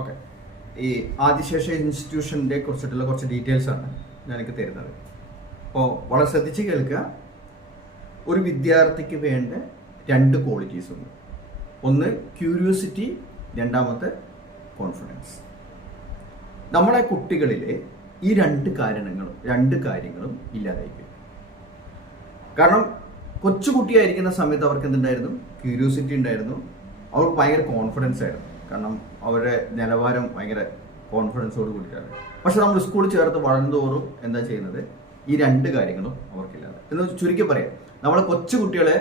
Okay, ഈ ആദിശേഷ ഇൻസ്റ്റിറ്റ്യൂഷൻ്റെ കുറിച്ചിട്ടുള്ള കുറച്ച് ഡീറ്റെയിൽസ് ആണ് ഞാനൊക്കെ തരുന്നത്. അപ്പോൾ വളരെ ശ്രദ്ധിച്ച് കേൾക്കുക. ഒരു വിദ്യാർത്ഥിക്ക് വേണ്ട 2 ക്വാളിറ്റീസ് ഉണ്ട്. ഒന്ന് ക്യൂരിയോസിറ്റി, രണ്ടാമത്തെ കോൺഫിഡൻസ്. നമ്മുടെ കുട്ടികളിലെ ഈ 2 കാര്യങ്ങളും ഇല്ലാതായിരിക്കും. കാരണം കൊച്ചുകുട്ടിയായിരിക്കുന്ന സമയത്ത് അവർക്ക് എന്തുണ്ടായിരുന്നു? ക്യൂരിയോസിറ്റി ഉണ്ടായിരുന്നു, അവർക്ക് ഭയങ്കര കോൺഫിഡൻസ് ആയിരുന്നു. കാരണം അവരുടെ നിലവാരം ഭയങ്കര കോൺഫിഡൻസോട് കൂടിയിട്ടാണ്. പക്ഷെ നമ്മൾ സ്കൂളിൽ ചേർത്ത് വളർന്നതോറും എന്താ ചെയ്യുന്നത്? ഈ 2 കാര്യങ്ങളും അവർക്കില്ലാതെ. എന്ന് ചുരുക്കി പറയാം, നമ്മളെ കൊച്ചുകുട്ടികളെ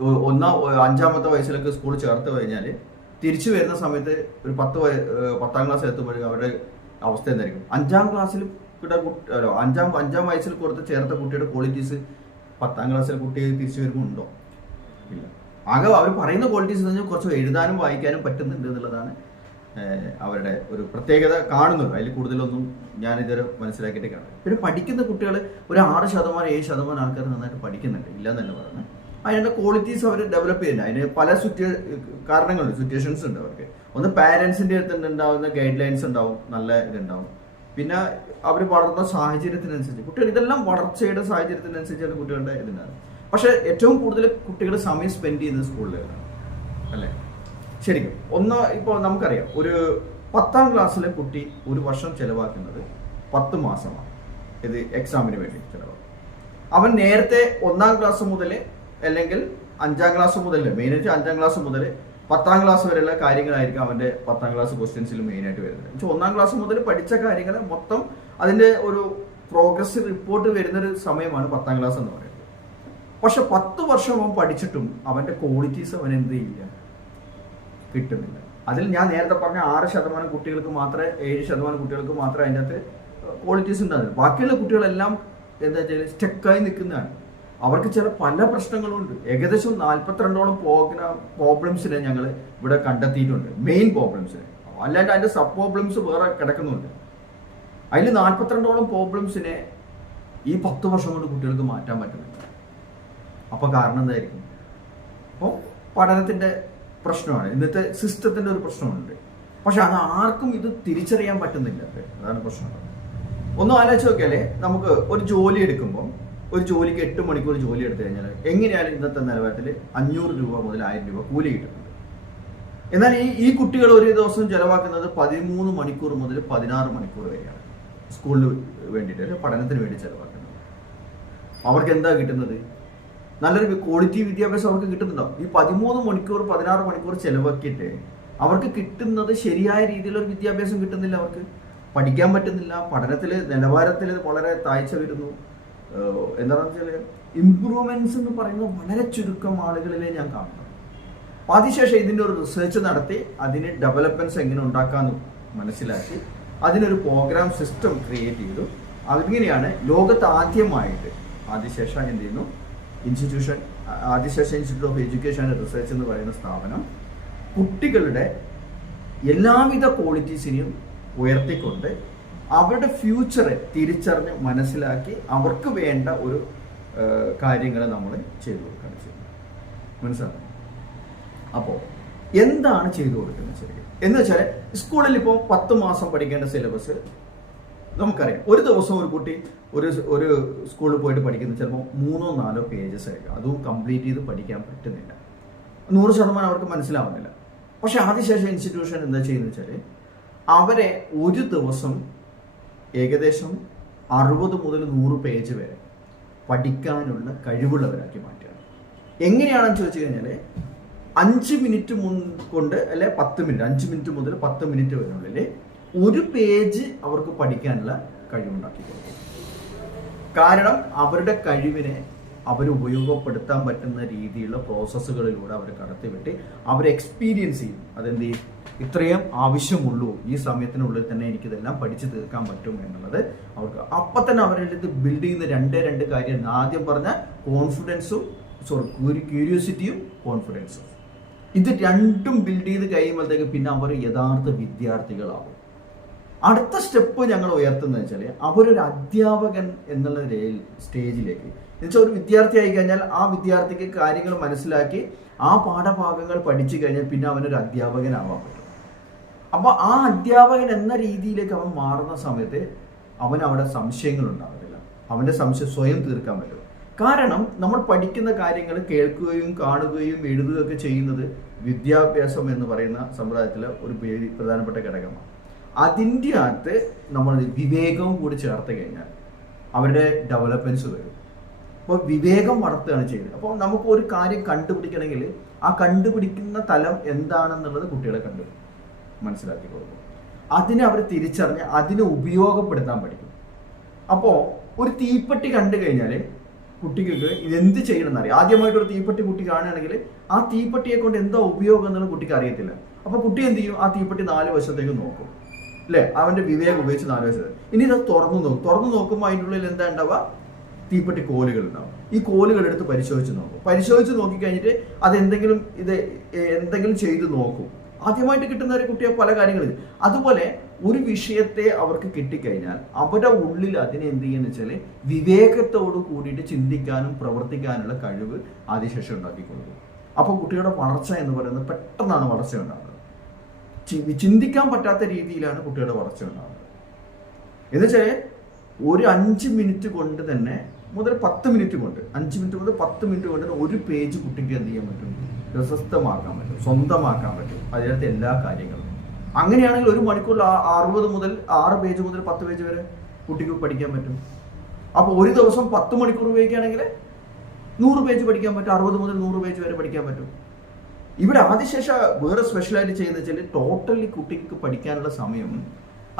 5-ാമത്തെ വയസ്സിലൊക്കെ സ്കൂളിൽ ചേർത്ത് കഴിഞ്ഞാൽ തിരിച്ചു വരുന്ന സമയത്ത് ഒരു 10ാം ക്ലാസ് എത്തുമ്പോഴേക്കും അവരുടെ അവസ്ഥ എന്തായിരിക്കും? 5ാം ക്ലാസ്സിൽ അഞ്ചാം വയസ്സിൽ ചേർത്ത കുട്ടിയുടെ ക്വാളിറ്റീസ് 10ാം ക്ലാസ്സിലെ കുട്ടി തിരിച്ചു വരുമ്പോൾ ഉണ്ടോ? ഇല്ല. ആകെ അവർ പറയുന്ന ക്വാളിറ്റീസ് എന്ന് പറഞ്ഞാൽ കുറച്ച് എഴുതാനും വായിക്കാനും പറ്റുന്നുണ്ട് എന്നുള്ളതാണ് അവരുടെ ഒരു പ്രത്യേകത കാണുന്നത്. അതിൽ കൂടുതലൊന്നും ഞാനിതുവരെ മനസ്സിലാക്കിയിട്ട് കാണും. പിന്നെ പഠിക്കുന്ന കുട്ടികൾ ഒരു 6%, 7% ആൾക്കാർ നന്നായിട്ട് പഠിക്കുന്നുണ്ട്, ഇല്ല എന്നല്ല പറഞ്ഞത്. അതിൻ്റെ ക്വാളിറ്റീസ് അവർ ഡെവലപ്പ് ചെയ്യുന്നുണ്ട്. അതിന് പല കാരണങ്ങളുണ്ട്, സിറ്റുവേഷൻസ് ഉണ്ട് അവർക്ക്. ഒന്ന് പാരൻസിൻ്റെ അടുത്ത് ഉണ്ടാവുന്ന ഗൈഡ് ലൈൻസ് ഉണ്ടാവും, നല്ല ഇതുണ്ടാവും. പിന്നെ അവർ വളർന്ന സാഹചര്യത്തിനനുസരിച്ച് കുട്ടികൾ ഇതെല്ലാം വളർച്ചയുടെ സാഹചര്യത്തിനനുസരിച്ചാണ് കുട്ടികളുടെ ഇതുണ്ടാകുന്നത്. പക്ഷെ ഏറ്റവും കൂടുതൽ കുട്ടികൾ സമയം സ്പെൻഡ് ചെയ്യുന്നത് സ്കൂളിലാണ്, അല്ലേ? ശരിക്കും ഇപ്പോൾ നമുക്കറിയാം, ഒരു 10ാം ക്ലാസ്സിലെ കുട്ടി ഒരു വർഷം ചെലവാക്കുന്നത് 10 മാസമാണ് ഇത് എക്സാമിന് വേണ്ടി ചിലവാക്കും. അവൻ നേരത്തെ 1ാം ക്ലാസ് മുതൽ അല്ലെങ്കിൽ 5ാം ക്ലാസ് മുതൽ, മെയിനായിട്ട് 5ാം ക്ലാസ് മുതൽ 10ാം ക്ലാസ് വരെയുള്ള കാര്യങ്ങളായിരിക്കും അവൻ്റെ 10ാം ക്ലാസ് ക്വസ്റ്റ്യൻസിൽ മെയിനായിട്ട് വരുന്നത്. 1ാം ക്ലാസ് മുതൽ പഠിച്ച കാര്യങ്ങൾ മൊത്തം അതിൻ്റെ ഒരു പ്രോഗ്രസ് റിപ്പോർട്ട് വരുന്നൊരു സമയമാണ് 10ാം ക്ലാസ് എന്ന് പറയുന്നത്. പക്ഷെ 10 വർഷം അവൻ പഠിച്ചിട്ടും അവൻ്റെ ക്വാളിറ്റീസ് അവൻ എന്ത് ചെയ്യില്ല, കിട്ടുന്നില്ല. അതിൽ ഞാൻ നേരത്തെ പറഞ്ഞ 6% കുട്ടികൾക്ക് മാത്രമേ, 7% കുട്ടികൾക്ക് മാത്രമേ അതിൻ്റെ അകത്ത് ക്വാളിറ്റീസ് ഉണ്ടാകും. ബാക്കിയുള്ള കുട്ടികളെല്ലാം എന്താ വെച്ചാൽ സ്റ്റക്കായി നിൽക്കുന്നതാണ്. അവർക്ക് ചില പല പ്രശ്നങ്ങളുണ്ട്. ഏകദേശം 42ഓളം പ്രോബ്ലംസിനെ ഞങ്ങൾ ഇവിടെ കണ്ടെത്തിയിട്ടുണ്ട്, മെയിൻ പ്രോബ്ലംസിനെ. അല്ലാണ്ട് അതിൻ്റെ സബ് പ്രോബ്ലംസ് വേറെ കിടക്കുന്നുണ്ട്. അതിൽ 42ഓളം പ്രോബ്ലംസിനെ ഈ 10 വർഷം കൊണ്ട് കുട്ടികൾക്ക് മാറ്റാൻ പറ്റുന്നില്ല. അപ്പോൾ കാരണം എന്തായിരിക്കും? അപ്പോൾ പഠനത്തിൻ്റെ പ്രശ്നമാണ്, ഇന്നത്തെ സിസ്റ്റത്തിൻ്റെ ഒരു പ്രശ്നമുണ്ട്. പക്ഷെ അത് ആർക്കും ഇത് തിരിച്ചറിയാൻ പറ്റുന്നില്ല. അതാണ് പ്രശ്നം. ഒന്ന് ആലോചിച്ച് നോക്കിയാലേ, നമുക്ക് ഒരു ജോലി എടുക്കുമ്പോൾ, ഒരു ജോലിക്ക് 8 മണിക്കൂർ ജോലി എടുത്തു കഴിഞ്ഞാൽ എങ്ങനെയാണ് ഇന്നത്തെ നിലവാരത്തിൽ 500 രൂപ മുതൽ 1000 രൂപ കൂലി കിട്ടുന്നത്. എന്നാൽ ഈ കുട്ടികൾ ഒരു ദിവസം ചെലവാക്കുന്നത് 13 മണിക്കൂർ മുതൽ 16 മണിക്കൂർ വരെയാണ് സ്കൂളിന് വേണ്ടിയിട്ട്, പഠനത്തിന് വേണ്ടി ചെലവാക്കുന്നത്. അവർക്ക് എന്താ കിട്ടുന്നത്? നല്ലൊരു ക്വാളിറ്റി വിദ്യാഭ്യാസം അവർക്ക് കിട്ടുന്നുണ്ടാവും. ഈ 13 മണിക്കൂർ 16 മണിക്കൂർ ചെലവാക്കിയിട്ട് അവർക്ക് കിട്ടുന്നത് ശരിയായ രീതിയിലൊരു വിദ്യാഭ്യാസം കിട്ടുന്നില്ല. അവർക്ക് പഠിക്കാൻ പറ്റുന്നില്ല. പഠനത്തിൽ നിലവാരത്തിൽ വളരെ താഴ്ച വരുന്നു. എന്താണെന്ന് വെച്ചാൽ ഇംപ്രൂവ്മെന്റ്സ് എന്ന് പറയുന്നത് വളരെ ചുരുക്കം ആളുകളിലെ ഞാൻ കാണുന്നത്. അതിനുശേഷം ഇതിൻ്റെ ഒരു റിസർച്ച് നടത്തി അതിന് ഡെവലപ്മെന്റ്സ് എങ്ങനെ ഉണ്ടാക്കാമെന്ന് മനസ്സിലാക്കി അതിനൊരു പ്രോഗ്രാം സിസ്റ്റം ക്രിയേറ്റ് ചെയ്തു. അതിങ്ങനെയാണ് ലോകത്ത് ആദ്യമായിട്ട് ആദിശേഷ എന്ത് ചെയ്യുന്നു institution, Adishesha institute of education and research എന്ന് പറയുന്ന സ്ഥാപനം കുട്ടികളുടെ എല്ലാവിധ ക്വാളിറ്റീസിനെയും ഉയർത്തിക്കൊണ്ട് അവരുടെ ഫ്യൂച്ചറെ തിരിച്ചറിഞ്ഞ് മനസ്സിലാക്കി അവർക്ക് വേണ്ട ഒരു കാര്യങ്ങൾ നമ്മൾ ചെയ്തു കൊടുക്കുകയാണ് ചെയ്യുന്നത്. മനസ്സിലാവും? അപ്പോൾ എന്താണ് ചെയ്തു കൊടുക്കുന്നത് ശരിക്കും എന്ന് വെച്ചാൽ, സ്കൂളിൽ ഇപ്പോൾ 10 മാസം പഠിക്കേണ്ട സിലബസ് നമുക്കറിയാം. ഒരു ദിവസം ഒരു കുട്ടി ഒരു സ്കൂളിൽ പോയിട്ട് പഠിക്കുന്നത് ചിലപ്പോൾ 3-4 പേജസ് ആയിരിക്കും. അതും കംപ്ലീറ്റ് ചെയ്ത് പഠിക്കാൻ പറ്റുന്നില്ല. 100% അവർക്ക് മനസ്സിലാവുന്നില്ല. പക്ഷെ ആദിശേഷ ഇൻസ്റ്റിറ്റ്യൂഷൻ എന്താ ചെയ്യുന്നത് വെച്ചാൽ, അവരെ ഒരു ദിവസം ഏകദേശം 60 മുതൽ 100 പേജ് വരെ പഠിക്കാനുള്ള കഴിവുള്ളവരാക്കി മാറ്റുകയാണ്. എങ്ങനെയാണെന്ന് ചോദിച്ചു കഴിഞ്ഞാൽ, 5 മിനിറ്റ് കൊണ്ട് അല്ലെ 10 മിനിറ്റ്, 5 മിനിറ്റ് മുതൽ 10 മിനിറ്റ് വരെയുള്ളിൽ ഒരു പേജ് അവർക്ക് പഠിക്കാനുള്ള കഴിവുണ്ടാക്കി കൊടുക്കും. കാരണം അവരുടെ കഴിവിനെ അവർ ഉപയോഗപ്പെടുത്താൻ പറ്റുന്ന രീതിയിലുള്ള പ്രോസസ്സുകളിലൂടെ അവർ കടത്തിവിട്ട് അവർ എക്സ്പീരിയൻസ് ചെയ്യും. അതെന്ത് ചെയ്യും? ഇത്രയും ആവശ്യമുള്ളൂ, ഈ സമയത്തിനുള്ളിൽ തന്നെ എനിക്കിതെല്ലാം പഠിച്ചു തീർക്കാൻ പറ്റും എന്നുള്ളത് അവർക്ക് അപ്പം തന്നെ അവരുടെ അടുത്ത് ബിൽഡ് ചെയ്യുന്ന 2 കാര്യം. ആദ്യം പറഞ്ഞ കോൺഫിഡൻസും ക്യൂരിയോസിറ്റിയും കോൺഫിഡൻസും, ഇത് 2ഉം ബിൽഡ് ചെയ്ത് കഴിയുമ്പോഴത്തേക്ക് പിന്നെ അവർ യഥാർത്ഥ വിദ്യാർത്ഥികളാവും. അടുത്ത സ്റ്റെപ്പ് ഞങ്ങൾ ഉയർത്തുന്നത് വെച്ചാൽ, അവരൊരു അധ്യാപകൻ എന്നുള്ള സ്റ്റേജിലേക്ക്, എന്നുവെച്ചാൽ ഒരു വിദ്യാർത്ഥി ആയി കഴിഞ്ഞാൽ ആ വിദ്യാർത്ഥിക്ക് കാര്യങ്ങൾ മനസ്സിലാക്കി ആ പാഠഭാഗങ്ങൾ പഠിച്ചു കഴിഞ്ഞാൽ പിന്നെ അവനൊരു അധ്യാപകനാവാൻ പറ്റും. അപ്പോൾ ആ അധ്യാപകൻ എന്ന രീതിയിലേക്ക് അവൻ മാറുന്ന സമയത്ത് അവൻ അവിടെ സംശയങ്ങൾ ഉണ്ടാകുന്നില്ല. അവൻ്റെ സംശയം സ്വയം തീർക്കാൻ പറ്റും. കാരണം നമ്മൾ പഠിക്കുന്ന കാര്യങ്ങൾ കേൾക്കുകയും കാണുകയും എഴുതുകയൊക്കെ ചെയ്യുന്നത് വിദ്യാഭ്യാസം എന്ന് പറയുന്ന സമ്പ്രദായത്തിലെ ഒരു പ്രധാനപ്പെട്ട ഘടകമാണ്. അതിൻ്റെ അകത്ത് നമ്മൾ വിവേകവും കൂടി ചേർത്ത് കഴിഞ്ഞാൽ അവരുടെ ഡെവലപ്മെൻറ്റ്സ് വരും. അപ്പോൾ വിവേകം വളർത്തുകയാണ് ചെയ്യുന്നത്. അപ്പോൾ നമുക്ക് ഒരു കാര്യം കണ്ടുപിടിക്കണമെങ്കിൽ ആ കണ്ടുപിടിക്കുന്ന തലം എന്താണെന്നുള്ളത് കുട്ടികളെ മനസ്സിലാക്കി കൊടുക്കും. അതിനെ അവർ തിരിച്ചറിഞ്ഞ് അതിനെ ഉപയോഗപ്പെടുത്താൻ പഠിക്കും. അപ്പോൾ ഒരു തീപ്പെട്ടി കണ്ടു കഴിഞ്ഞാൽ കുട്ടികൾക്ക് ഇതെന്ത് ചെയ്യണമെന്ന് അറിയാം. ആദ്യമായിട്ട് ഒരു തീപ്പെട്ടി കുട്ടി കാണുകയാണെങ്കിൽ ആ തീപ്പെട്ടിയെ കൊണ്ട് എന്താ ഉപയോഗം എന്നുള്ളത് കുട്ടിക്ക് അറിയത്തില്ല. അപ്പോൾ കുട്ടി എന്ത് ചെയ്യും? ആ തീപ്പെട്ടി 4 വശത്തേക്ക് നോക്കും, അല്ലേ? അവൻ്റെ വിവേകം ഉപയോഗിച്ച് 4 വശത്ത്. ഇനി ഇത് തുറന്നു നോക്കുമ്പോൾ അതിൻ്റെ ഉള്ളിൽ എന്താ ഉണ്ടാവുക? തീപ്പെട്ടി കോലുകൾ ഉണ്ടാവും. ഈ കോലുകൾ എടുത്ത് പരിശോധിച്ച് നോക്കിക്കഴിഞ്ഞിട്ട് എന്തെങ്കിലും ചെയ്ത് നോക്കും. ആദ്യമായിട്ട് കിട്ടുന്ന ഒരു കുട്ടിയെ പല കാര്യങ്ങളും. അതുപോലെ ഒരു വിഷയത്തെ അവർക്ക് കിട്ടിക്കഴിഞ്ഞാൽ അവരുടെ ഉള്ളിൽ അതിനെ എന്ത് ചെയ്യുന്ന വെച്ചാൽ വിവേകത്തോട് കൂടിയിട്ട് ചിന്തിക്കാനും പ്രവർത്തിക്കാനുള്ള കഴിവ് ആദിശേഷം ഉണ്ടാക്കി കൊടുക്കും. അപ്പോൾ കുട്ടിയുടെ വളർച്ച എന്ന് പറയുന്നത് പെട്ടെന്നാണ് വളർച്ച ഉണ്ടാകുന്നത്. ചിന്തിക്കാൻ പറ്റാത്ത രീതിയിലാണ് കുട്ടിയുടെ വളർച്ച ഉണ്ടാകുന്നത്. എന്നുവെച്ചാൽ ഒരു 5 മിനിറ്റ് കൊണ്ട് തന്നെ മുതൽ 10 മിനിറ്റ് കൊണ്ട് 5 മിനിറ്റ് മുതൽ 10 മിനിറ്റ് കൊണ്ട് ഒരു പേജ് കുട്ടിക്ക് എന്ത് ചെയ്യാൻ പറ്റും? പ്രശസ്തമാക്കാൻ പറ്റും, സ്വന്തമാക്കാൻ പറ്റും അതിനകത്ത് എല്ലാ കാര്യങ്ങളും. അങ്ങനെയാണെങ്കിൽ 1 മണിക്കൂറിൽ 60 മുതൽ 6 പേജ് മുതൽ 10 പേജ് വരെ കുട്ടിക്ക് പഠിക്കാൻ പറ്റും. അപ്പോൾ ഒരു ദിവസം 10 മണിക്കൂർ ഉപയോഗിക്കുകയാണെങ്കിൽ 100 പേജ് പഠിക്കാൻ പറ്റും. 60 മുതൽ 100 പേജ് വരെ പഠിക്കാൻ പറ്റും. ഇവിടെ ആദിശേഷ വേറെ സ്പെഷ്യലായിട്ട് ചെയ്യുന്നത് വെച്ചാൽ ടോട്ടലി കുട്ടിക്ക് പഠിക്കാനുള്ള സമയം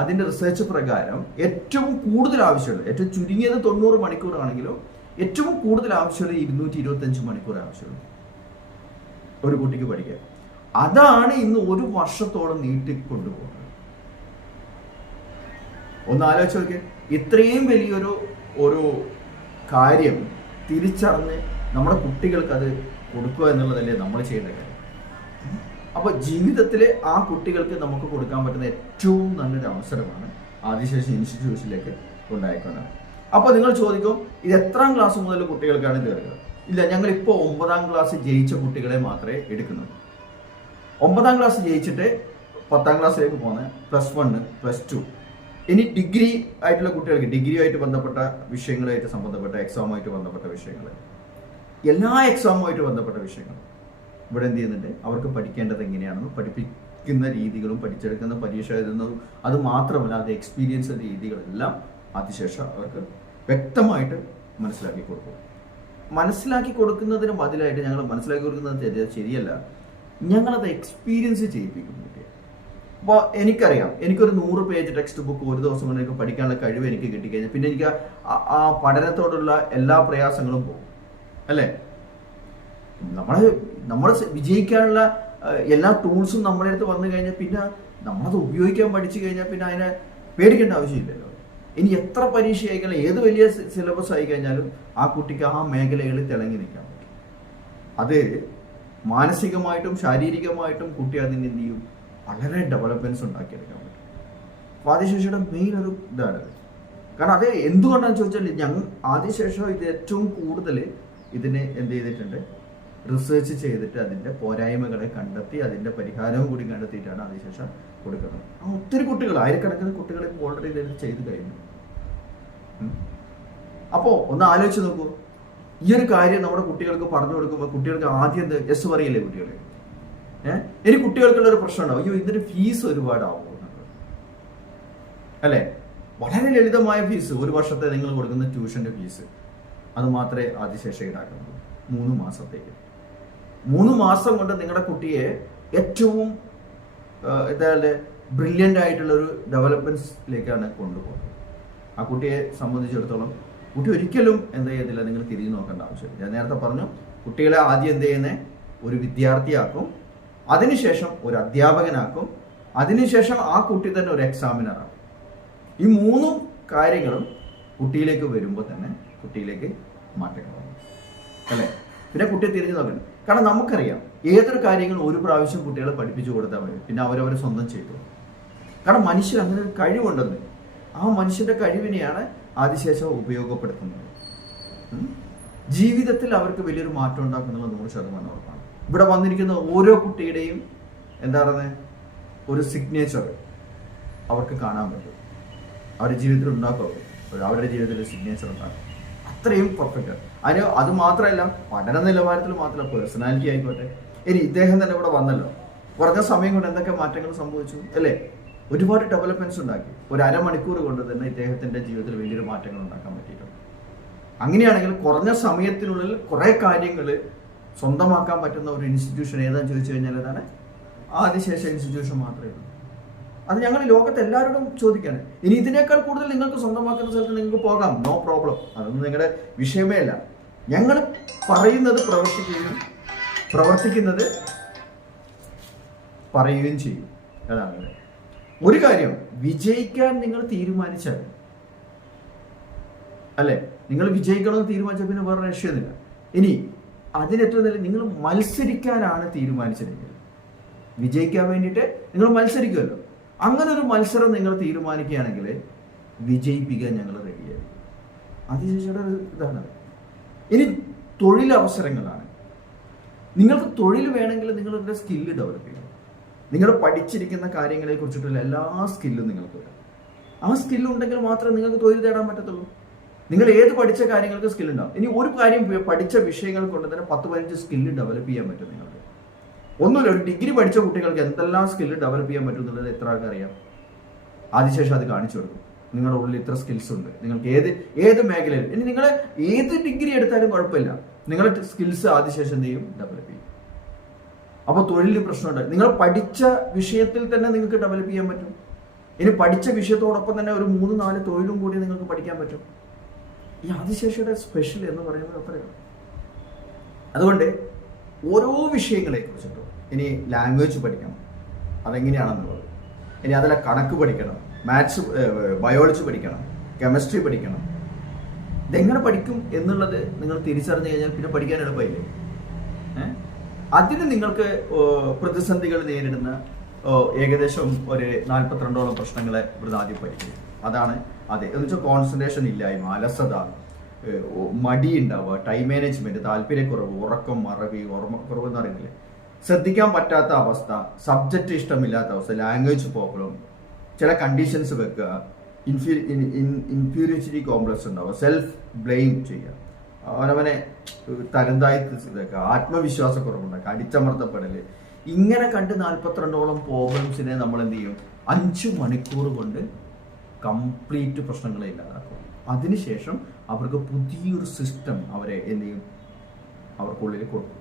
അതിൻ്റെ റിസർച്ച് പ്രകാരം ഏറ്റവും കൂടുതൽ ആവശ്യമുള്ളത്, ഏറ്റവും ചുരുങ്ങിയത് 90 മണിക്കൂർ ആണെങ്കിലും ഏറ്റവും കൂടുതൽ ആവശ്യമുള്ളത് 225 മണിക്കൂർ ആവശ്യമുള്ളൂ ഒരു കുട്ടിക്ക് പഠിക്കാൻ. അതാണ് ഇന്ന് 1 വർഷത്തോളം നീട്ടിക്കൊണ്ടുപോകുന്നത്. ഒന്ന് ആലോചിച്ച് നോക്കിയേ, ഇത്രയും വലിയൊരു കാര്യം തിരിച്ചറിഞ്ഞ് നമ്മുടെ കുട്ടികൾക്ക് അത് കൊടുക്കുക എന്നുള്ളതല്ലേ നമ്മൾ ചെയ്യുന്ന കാര്യം. അപ്പോൾ ജീവിതത്തിൽ ആ കുട്ടികൾക്ക് നമുക്ക് കൊടുക്കാൻ പറ്റുന്ന ഏറ്റവും നല്ലൊരു അവസരമാണ് ആദിശേഷ ഇൻസ്റ്റിറ്റ്യൂഷനിലേക്ക് കൊണ്ടായിക്കൊണ്ടാണ്. അപ്പോൾ നിങ്ങൾ ചോദിക്കും, ഇത് എത്രാം ക്ലാസ് മുതൽ കുട്ടികൾക്കാണ് തീർക്കുക? ഇല്ല, ഞങ്ങളിപ്പോൾ 9ാം ക്ലാസ് ജയിച്ച കുട്ടികളെ മാത്രമേ എടുക്കുന്നുള്ളൂ. 9ാം ക്ലാസ് ജയിച്ചിട്ട് 10ാം ക്ലാസ്സിലേക്ക് പോകുന്ന +1, +2. ഇനി ഡിഗ്രി ആയിട്ടുള്ള കുട്ടികൾക്ക് ഡിഗ്രിയുമായിട്ട് ബന്ധപ്പെട്ട വിഷയങ്ങളുമായിട്ട് സംബന്ധപ്പെട്ട എക്സാമുമായിട്ട് ബന്ധപ്പെട്ട വിഷയങ്ങൾ, എല്ലാ എക്സാമുമായിട്ട് ബന്ധപ്പെട്ട വിഷയങ്ങൾ ഇവിടെ എന്ത് ചെയ്യുന്നുണ്ട്? അവർക്ക് പഠിക്കേണ്ടത് എങ്ങനെയാണെന്ന് പഠിപ്പിക്കുന്ന രീതികളും പഠിച്ചെടുക്കുന്ന പരീക്ഷ എഴുതുന്നതും അത് മാത്രമല്ല അത് എക്സ്പീരിയൻസ് രീതികളെല്ലാം അതിശേഷം അവർക്ക് വ്യക്തമായിട്ട് മനസ്സിലാക്കി കൊടുക്കും. മനസ്സിലാക്കി കൊടുക്കുന്നതിന് ബദലായിട്ട് ഞങ്ങൾ മനസ്സിലാക്കി കൊടുക്കുന്നത് ശരിയല്ല, ഞങ്ങളത് എക്സ്പീരിയൻസ് ചെയ്യിപ്പിക്കും കുട്ടിയെ. അപ്പോൾ എനിക്കറിയാം, എനിക്കൊരു 100 പേജ് ടെക്സ്റ്റ് ബുക്ക് ഒരു ദിവസം കൊണ്ട് എനിക്ക് പഠിക്കാനുള്ള കഴിവ് എനിക്ക് കിട്ടിക്കഴിഞ്ഞാൽ പിന്നെ എനിക്ക് ആ പഠനത്തോടുള്ള എല്ലാ പ്രയാസങ്ങളും പോകും, അല്ലേ? നമ്മൾ വിജയിക്കാനുള്ള എല്ലാ ടൂൾസും നമ്മുടെ അടുത്ത് വന്നു കഴിഞ്ഞാൽ പിന്നെ നമ്മളത് ഉപയോഗിക്കാൻ പഠിച്ചു കഴിഞ്ഞാൽ പിന്നെ അതിനെ പേടിക്കേണ്ട ആവശ്യമില്ലല്ലോ. ഇനി എത്ര പരീക്ഷ ആയിക്കഴിഞ്ഞാൽ ഏത് വലിയ സിലബസ് ആയി കഴിഞ്ഞാലും ആ കുട്ടിക്ക് ആ മേഖലകളിൽ തിളങ്ങി നിൽക്കാൻ പറ്റും. അത് മാനസികമായിട്ടും ശാരീരികമായിട്ടും കുട്ടി അതിന് എന്ത് ചെയ്യും? വളരെ ഡെവലപ്മെന്റ്സ് ഉണ്ടാക്കിയെടുക്കാൻ പറ്റും. ആദിശേഷയുടെ മെയിൻ ഒരു ഇതാണ്. കാരണം അത് എന്തുകൊണ്ടാണെന്ന് ചോദിച്ചാൽ ആദിശേഷം ഇത് ഏറ്റവും കൂടുതൽ ഇതിനെ എന്ത് ചെയ്തിട്ടുണ്ട്? റിസർച്ച് ചെയ്തിട്ട് അതിൻ്റെ പോരായ്മകളെ കണ്ടെത്തി അതിൻ്റെ പരിഹാരവും കൂടി കണ്ടെത്തിയിട്ടാണ് അതിനുശേഷം കൊടുക്കുന്നത്. ഒത്തിരി കുട്ടികൾ, ആയിരക്കണക്കിന് കുട്ടികൾ ഓൾറെഡി ഇത് ചെയ്ത് കഴിഞ്ഞു. അപ്പോൾ ഒന്ന് ആലോചിച്ച് നോക്കൂ, ഈ ഒരു കാര്യം നമ്മുടെ കുട്ടികൾക്ക് പറഞ്ഞു കൊടുക്കുമ്പോൾ കുട്ടികൾക്ക് ആദ്യം യെസ് പറയില്ലേ കുട്ടികൾ? ഇനി കുട്ടികൾക്കുള്ള ഒരു പ്രശ്നം ഉണ്ടാവും, അയ്യോ ഇതിൻ്റെ ഫീസ് ഒരുപാടാവും, അല്ലേ? വളരെ ലളിതമായ ഫീസ്, 1 വർഷത്തെ നിങ്ങൾ കൊടുക്കുന്ന ട്യൂഷൻ്റെ ഫീസ് അത് മാത്രമേ ആദിശേഷ ഈടാക്കുന്നുള്ളൂ. 3 മാസത്തേക്ക്. 3 മാസം കൊണ്ട് നിങ്ങളുടെ കുട്ടിയെ ഏറ്റവും ബ്രില്യൻ്റ് ആയിട്ടുള്ള ഒരു ഡെവലപ്മെന്റ്സിലേക്കാണ് കൊണ്ടുപോകുന്നത്. ആ കുട്ടിയെ സംബന്ധിച്ചിടത്തോളം കുട്ടി ഒരിക്കലും എന്ത് ചെയ്യത്തില്ല, നിങ്ങൾ തിരിഞ്ഞു നോക്കേണ്ട ആവശ്യമില്ല. ഞാൻ നേരത്തെ പറഞ്ഞു, കുട്ടികളെ ആദ്യം എന്ത് ചെയ്യുന്നത്? ഒരു വിദ്യാർത്ഥിയാക്കും, അതിനുശേഷം ഒരു അധ്യാപകനാക്കും, അതിനുശേഷം ആ കുട്ടി തന്നെ ഒരു എക്സാമിനറാകും. ഈ 3 കാര്യങ്ങളും കുട്ടിയിലേക്ക് വരുമ്പോൾ തന്നെ കുട്ടിയിലേക്ക് മാറ്റങ്ങളാണ്, അല്ലേ? പിന്നെ കുട്ടിയെ തിരിഞ്ഞു നോക്കണം. കാരണം നമുക്കറിയാം ഏതൊരു കാര്യങ്ങളും ഒരു പ്രാവശ്യം കുട്ടികളെ പഠിപ്പിച്ചു കൊടുത്താൽ മതി, പിന്നെ അവരവർ സ്വന്തം ചെയ്തു. കാരണം മനുഷ്യൻ അങ്ങനെ ഒരു കഴിവുണ്ടെന്ന്, ആ മനുഷ്യന്റെ കഴിവിനെയാണ് ആദിശേഷം ഉപയോഗപ്പെടുത്തുന്നത്. ജീവിതത്തിൽ അവർക്ക് വലിയൊരു മാറ്റം ഉണ്ടാക്കുന്നുള്ള 100% ഉറപ്പാണ്. ഇവിടെ വന്നിരിക്കുന്ന ഓരോ കുട്ടിയുടെയും എന്താ പറയുന്നത്, ഒരു സിഗ്നേച്ചർ അവർക്ക് കാണാൻ പറ്റും, അവരുടെ ജീവിതത്തിൽ ഉണ്ടാക്കും, അവരുടെ ജീവിതത്തിൽ സിഗ്നേച്ചർ ഉണ്ടാക്കും. അത്രയും പെർഫെക്റ്റ്. അത് മാത്രമല്ല, പഠന നിലവാരത്തിൽ മാത്രമല്ല, പേഴ്സണാലിറ്റി ആയിക്കോട്ടെ. ഇനി ഇദ്ദേഹം തന്നെ ഇവിടെ വന്നല്ലോ, കുറഞ്ഞ സമയം കൊണ്ട് എന്തൊക്കെ മാറ്റങ്ങൾ സംഭവിച്ചു അല്ലേ? ഒരുപാട് ഡെവലപ്മെന്റ്സ് ഉണ്ടാക്കി. ഒരു അരമണിക്കൂർ കൊണ്ട് തന്നെ ഇദ്ദേഹത്തിന്റെ ജീവിതത്തിൽ വലിയൊരു മാറ്റങ്ങൾ ഉണ്ടാക്കാൻ പറ്റിയിട്ടുണ്ട്. അങ്ങനെയാണെങ്കിൽ കുറഞ്ഞ സമയത്തിനുള്ളിൽ കുറെ കാര്യങ്ങൾ സ്വന്തമാക്കാൻ പറ്റുന്ന ഒരു ഇൻസ്റ്റിറ്റ്യൂഷൻ ഏതാണെന്ന് ചോദിച്ചു കഴിഞ്ഞാൽ അതാണ് ആദിശേഷ ഇൻസ്റ്റിറ്റ്യൂഷൻ മാത്രമേ ഉള്ളൂ. അത് ഞങ്ങൾ ലോകത്ത് എല്ലാവരോടും ചോദിക്കാണ്. ഇനി ഇതിനേക്കാൾ കൂടുതൽ നിങ്ങൾക്ക് സ്വന്തമാക്കുന്ന സ്ഥലത്ത് നിങ്ങൾക്ക് പോകാം, നോ പ്രോബ്ലം. അതൊന്നും നിങ്ങളുടെ വിഷയമേ അല്ല. ഞങ്ങൾ പറയുന്നത് പ്രവർത്തിക്കുന്നത് പറയുകയും ചെയ്യും. അതാണ് ഒരു കാര്യം. വിജയിക്കാൻ നിങ്ങൾ തീരുമാനിച്ചാൽ അല്ലെ, നിങ്ങൾ വിജയിക്കണമെന്ന് തീരുമാനിച്ചാൽ പിന്നെ വേറെ രക്ഷയൊന്നുമില്ല. ഇനി അതിനേറ്റവും നല്ല നിങ്ങൾ മത്സരിക്കാനാണ് തീരുമാനിച്ചതെങ്കിൽ വിജയിക്കാൻ വേണ്ടിയിട്ട് നിങ്ങൾ മത്സരിക്കുമല്ലോ. അങ്ങനെ ഒരു മത്സരം നിങ്ങൾ തീരുമാനിക്കുകയാണെങ്കിൽ വിജയിപ്പിക്കാൻ ഞങ്ങൾ റെഡിയായിരിക്കും. അതിശേഷിയുടെ ഇതാണ്. ഇനി തൊഴിലവസരങ്ങളാണ്. നിങ്ങൾക്ക് തൊഴിൽ വേണമെങ്കിൽ നിങ്ങളുടെ സ്കില്ല് ഡെവലപ്പ് ചെയ്യണം. നിങ്ങൾ പഠിച്ചിരിക്കുന്ന കാര്യങ്ങളെ കുറിച്ചിട്ടുള്ള എല്ലാ സ്കില്ലും നിങ്ങൾക്ക് വരും. ആ സ്കില്ലുണ്ടെങ്കിൽ മാത്രമേ നിങ്ങൾക്ക് തൊഴിൽ തേടാൻ പറ്റത്തുള്ളൂ. നിങ്ങൾ ഏത് പഠിച്ച കാര്യങ്ങൾക്ക് സ്കിൽ ഉണ്ടാവും. ഇനി ഒരു കാര്യം പഠിച്ച വിഷയങ്ങൾ കൊണ്ട് തന്നെ 10-15 സ്കില്ല് ഡെവലപ്പ് ചെയ്യാൻ പറ്റും നിങ്ങൾക്ക്. ഒന്നുമില്ല, ഒരു ഡിഗ്രി പഠിച്ച കുട്ടികൾക്ക് എന്തെല്ലാം സ്കില്ല് ഡെവലപ്പ് ചെയ്യാൻ പറ്റും എന്നുള്ളത് എത്ര ആൾക്ക് അറിയാം? അതിനുശേഷം അത് കാണിച്ചു കൊടുക്കും. നിങ്ങളുടെ ഉള്ളിൽ ഇത്ര സ്കിൽസ് ഉണ്ട്. നിങ്ങൾക്ക് ഏത് മേഖലയിൽ, ഇനി നിങ്ങൾ ഏത് ഡിഗ്രി എടുത്താലും കുഴപ്പമില്ല, നിങ്ങളുടെ സ്കിൽസ് അതിനുശേഷം എന്ത് ചെയ്യും? ഡെവലപ്പ് ചെയ്യും. അപ്പോൾ തൊഴിലിന് പ്രശ്നമുണ്ട്. നിങ്ങൾ പഠിച്ച വിഷയത്തിൽ തന്നെ നിങ്ങൾക്ക് ഡെവലപ്പ് ചെയ്യാൻ പറ്റും. ഇനി പഠിച്ച വിഷയത്തോടൊപ്പം തന്നെ ഒരു 3-4 തൊഴിലും കൂടി നിങ്ങൾക്ക് പഠിക്കാൻ പറ്റും. ഈ ആദിശേഷിയുടെ സ്പെഷ്യൽ എന്ന് പറയുന്നത് അത്രയാണ്. അതുകൊണ്ട് ഓരോ വിഷയങ്ങളെ കുറിച്ചിട്ടും ഇനി ലാംഗ്വേജ് പഠിക്കണം, അതെങ്ങനെയാണെന്നുള്ളത്. ഇനി അതിലെ കണക്ക് പഠിക്കണം, മാത്സ്, ബയോളജി പഠിക്കണം, കെമിസ്ട്രി പഠിക്കണം. ഇതെങ്ങനെ പഠിക്കും എന്നുള്ളത് നിങ്ങൾ തിരിച്ചറിഞ്ഞു കഴിഞ്ഞാൽ പിന്നെ പഠിക്കാൻ എളുപ്പമില്ലേ? അതിന് നിങ്ങൾക്ക് പ്രതിസന്ധികൾ നേരിടുന്ന ഏകദേശം ഒരു 42ഓളം പ്രശ്നങ്ങളെ ഇവിടുന്ന് ആദ്യം പഠിക്കും. അതാണ് അതെ എന്ന് വെച്ചാൽ കോൺസെൻട്രേഷൻ ഇല്ലായ്മ, അലസത, മടി ഉണ്ടാവുക, ടൈം മാനേജ്മെന്റ്, താല്പര്യക്കുറവ്, ഉറക്കം, മറവി, ഓർമ്മക്കുറവ് എന്ന് പറയുന്നില്ലേ, ശ്രദ്ധിക്കാൻ പറ്റാത്ത അവസ്ഥ, സബ്ജക്റ്റ് ഇഷ്ടമില്ലാത്ത അവസ്ഥ, ലാംഗ്വേജ് പ്രോബ്ലം, ചില കണ്ടീഷൻസ് വെക്കുക, ഇൻഫീരിയോറിറ്റി കോംപ്ലക്സ് ഉണ്ടാവുക, സെൽഫ് ബ്ലെയിം ചെയ്യുക, അവനവനെ തരംതായി ഇതൊക്കെ, ആത്മവിശ്വാസക്കുറവുണ്ടാക്കുക, അടിച്ചമർത്തപ്പെടല്, ഇങ്ങനെ കണ്ട് 42ഓളം പ്രോബ്ലംസിനെ നമ്മൾ എന്ത് ചെയ്യും? 5 മണിക്കൂർ കൊണ്ട് കംപ്ലീറ്റ് പ്രശ്നങ്ങളെ ഇല്ലാതാക്കും. അതിനുശേഷം അവർക്ക് പുതിയൊരു സിസ്റ്റം അവരെ എന്ത് ചെയ്യും? അവർക്കുള്ളിൽ കൊടുക്കും.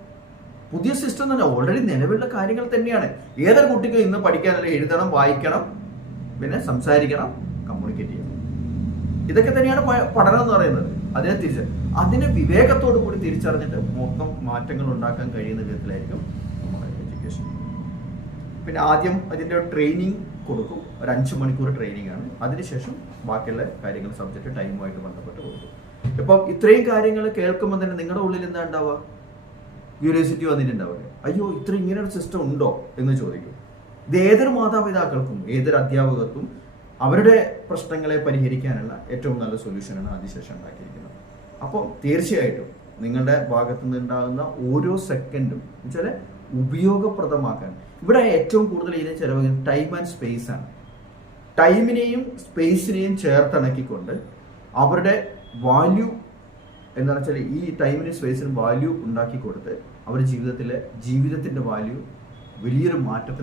പുതിയ സിസ്റ്റം എന്ന് പറഞ്ഞാൽ ഓൾറെഡി നിലവിലുള്ള കാര്യങ്ങൾ തന്നെയാണ്. ഏതൊരു കുട്ടിക്കും ഇന്ന് പഠിക്കാനല്ല, എഴുതണം, വായിക്കണം, പിന്നെ സംസാരിക്കണം, കമ്മ്യൂണിക്കേറ്റ് ചെയ്യണം. ഇതൊക്കെ തന്നെയാണ് പഠനം എന്ന് പറയുന്നത്. അതിനെ വിവേകത്തോടു കൂടി തിരിച്ചറിഞ്ഞിട്ട് മൊത്തം മാറ്റങ്ങൾ ഉണ്ടാക്കാൻ കഴിയുന്ന വിധത്തിലായിരിക്കും നമ്മുടെ എഡ്യൂക്കേഷൻ. പിന്നെ ആദ്യം അതിൻ്റെ ട്രെയിനിങ് കൊടുക്കും. ഒരു 5 മണിക്കൂർ ട്രെയിനിങ് ആണ്. അതിനുശേഷം ബാക്കിയുള്ള കാര്യങ്ങൾ സബ്ജക്റ്റ് ടൈമുമായിട്ട് ബന്ധപ്പെട്ട് കൊടുക്കും. ഇപ്പം ഇത്രയും കാര്യങ്ങൾ കേൾക്കുമ്പോൾ തന്നെ നിങ്ങളുടെ ഉള്ളിൽ എന്താ ഉണ്ടാവുക? ക്യൂരിയോസിറ്റി വന്നിട്ടുണ്ടാവുക. അയ്യോ, ഇങ്ങനെ ഒരു സിസ്റ്റം ഉണ്ടോ എന്ന് ചോദിക്കും. ഇത് ഏതൊരു മാതാപിതാക്കൾക്കും ഏതൊരു അധ്യാപകർക്കും അവരുടെ പ്രശ്നങ്ങളെ പരിഹരിക്കാനുള്ള ഏറ്റവും നല്ല സൊല്യൂഷനാണ് അതിശേഷം ഉണ്ടാക്കിയിരിക്കുന്നത്. അപ്പോൾ തീർച്ചയായിട്ടും നിങ്ങളുടെ ഭാഗത്തു നിന്നുണ്ടാകുന്ന ഓരോ സെക്കൻഡും വെച്ചാൽ ഉപയോഗപ്രദമാക്കാൻ ഇവിടെ ഏറ്റവും കൂടുതൽ ഇതിനെ ചിലവഴിക്കുന്നത് ടൈം ആൻഡ് സ്പേസ് ആണ്. ടൈമിനെയും സ്പേസിനെയും ചേർത്തിണക്കിക്കൊണ്ട് അവരുടെ വാല്യൂ എന്താണെന്ന് വെച്ചാൽ ഈ ടൈമിനും സ്പേസിനും വാല്യൂ ഉണ്ടാക്കി കൊടുത്ത് അവരുടെ ജീവിതത്തിൻ്റെ വാല്യൂ വലിയൊരു മാറ്റം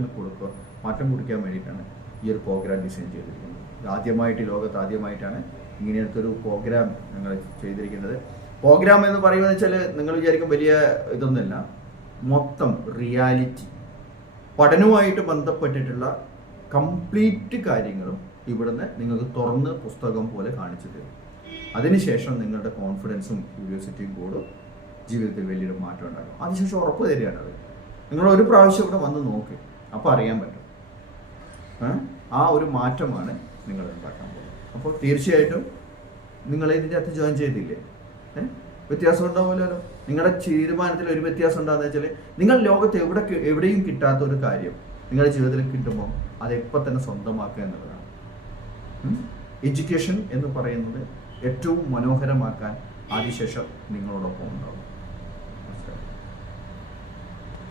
കൊടുക്കാൻ വേണ്ടിയിട്ടാണ് ഈ ഒരു പ്രോഗ്രാം ഡിസൈൻ ചെയ്തിരിക്കുന്നത്. ലോകത്ത് ആദ്യമായിട്ടാണ് ഇങ്ങനത്തെ ഒരു പ്രോഗ്രാം ഞങ്ങൾ ചെയ്തിരിക്കുന്നത്. പ്രോഗ്രാം എന്ന് പറയുന്നത് വെച്ചാൽ നിങ്ങൾ വിചാരിക്കും വലിയ ഇതൊന്നുമില്ല, മൊത്തം റിയാലിറ്റി പഠനവുമായിട്ട് ബന്ധപ്പെട്ടിട്ടുള്ള കംപ്ലീറ്റ് കാര്യങ്ങളും ഇവിടുന്ന് നിങ്ങൾക്ക് തുറന്ന് പുസ്തകം പോലെ കാണിച്ചു തരും. അതിനുശേഷം നിങ്ങളുടെ കോൺഫിഡൻസും ക്യൂരിയോസിറ്റിയും കൂടും, ജീവിതത്തിൽ വലിയൊരു മാറ്റം ഉണ്ടാകും. അതിനുശേഷം ഉറപ്പ് തരികയാണ് അത്. നിങ്ങൾ ഒരു പ്രാവശ്യം ഇവിടെ വന്ന് നോക്ക്, അപ്പോൾ അറിയാൻ പറ്റും. ആ ഒരു മാറ്റമാണ് നിങ്ങൾ ഉണ്ടാക്കാൻ പോകുന്നത്. അപ്പോൾ തീർച്ചയായിട്ടും നിങ്ങൾ ഇതിൻ്റെ അകത്ത് ജോയിൻ ചെയ്തില്ലേ? വ്യത്യാസം ഉണ്ടാവുമല്ലോ. നിങ്ങളുടെ തീരുമാനത്തിൽ ഒരു വ്യത്യാസം ഉണ്ടാകുന്ന വെച്ചാൽ നിങ്ങൾ ലോകത്ത് എവിടെയും കിട്ടാത്ത ഒരു കാര്യം നിങ്ങളുടെ ജീവിതത്തിൽ കിട്ടുമ്പോൾ അതെപ്പോൾ തന്നെ സ്വന്തമാക്കുക എന്നുള്ളതാണ്. എഡ്യൂക്കേഷൻ എന്ന് പറയുന്നത് ഏറ്റവും മനോഹരമാക്കാൻ ആദിശേഷം നിങ്ങളോടൊപ്പം ഉണ്ടാവും.